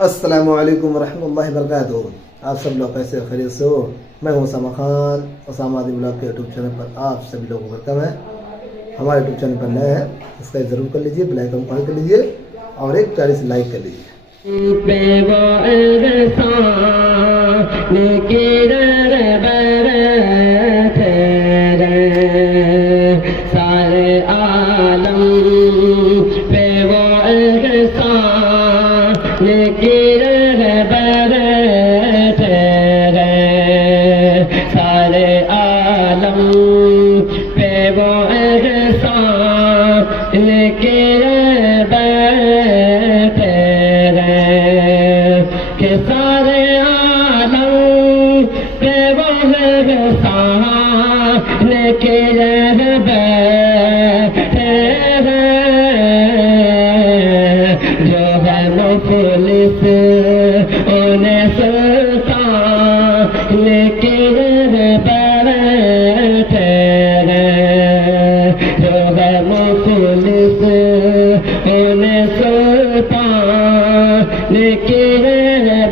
अस्सलामु अलैकुम रहमतुल्लाहि वबरकातुहू। आप सब लोग कैसे खैरियत से हो? मैं हूं उसामा खान। उसामा आदि ब्लॉग के यूट्यूब चैनल पर आप सभी लोगों को वेलकम है। हमारे यूट्यूब चैनल पर नए हैं, सब्सक्राइब जरूर कर लीजिए, बेल आइकन ऑन कर लीजिए और एक प्यारी से लाइक कर लीजिए। सारे आलम पे वो एहसान लेके बैठे हैं कि सारे आलम पे वो एहसान लेके बैठे हैं जो है मुफलिस उन्हें सुल्तान लेके बैठे हैं जो है मुफलिस उन्हें सुल्तान लेके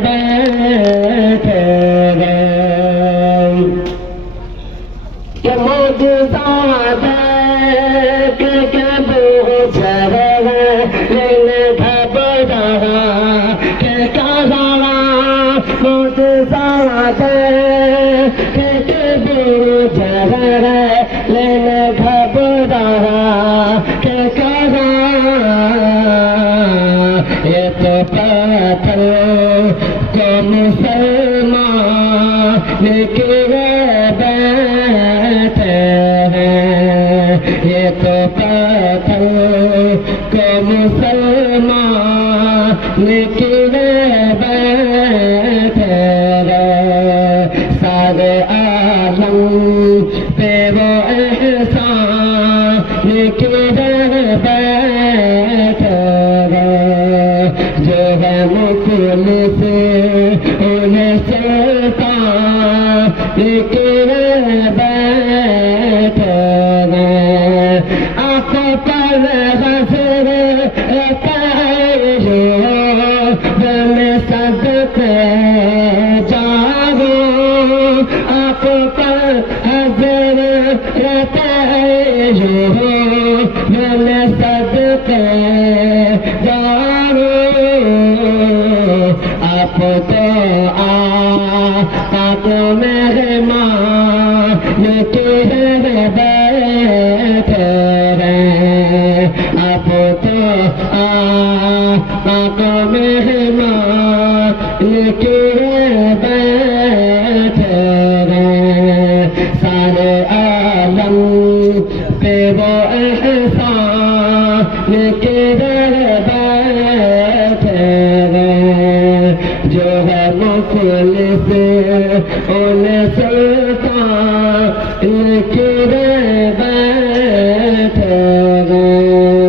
बैठे हैं कि मौजूदा के कबू जरा लेने घबरा के कहा मौजूदा के कबू जरा लेने घबरा के कहा ये तो पत्थर को मुसलमान लेके बैठे हैं ये तो पत्थर को मुसलमान लेके बैठे हैं सारे आलम पे वो एहसान लेके बैठे हैं जो है मुफलिस उन्हें सुल्तान लेके बैठे हैं आंखों पर हंसर में सदके जाओ आंखों पर हंसर में सदके जाओ आप तो आको मेहमान लेके बैठे हैं आप तो आको मेहमान लेके बैठे हैं सारे आलम पे वो एहसान लेके बैठे हैं जो है मुफलिस उन्हें सुल्तान लेके बैठे हैं।